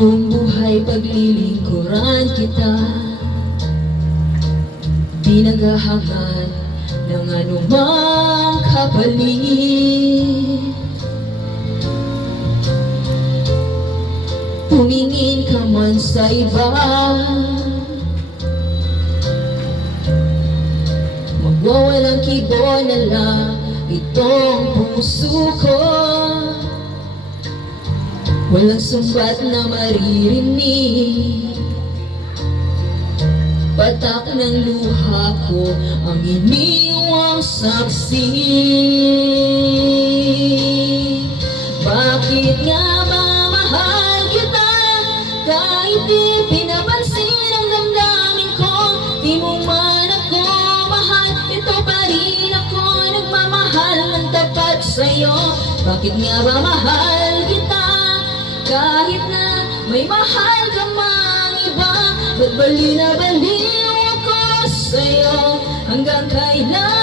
Buong buhay paglilingkuran kita, di naghahangad ng anumang kapalit. Tumingin ka man sa iba, magwawalang kibo na lang itong puso ko. Walang sumbat na maririnig, patak ng luha ko ang iniwang saksi. Bakit nga ba mahal kita, kahit di pinapansin ang damdamin ko? Di mo man ako mahal, ito pa rin ako nagmamahal ng tapat sa'yo. Bakit nga ba mahal kita, kahit na may mahal ka mang iba? Ba't baliw na baliw ako sa'yo? Hanggang kailan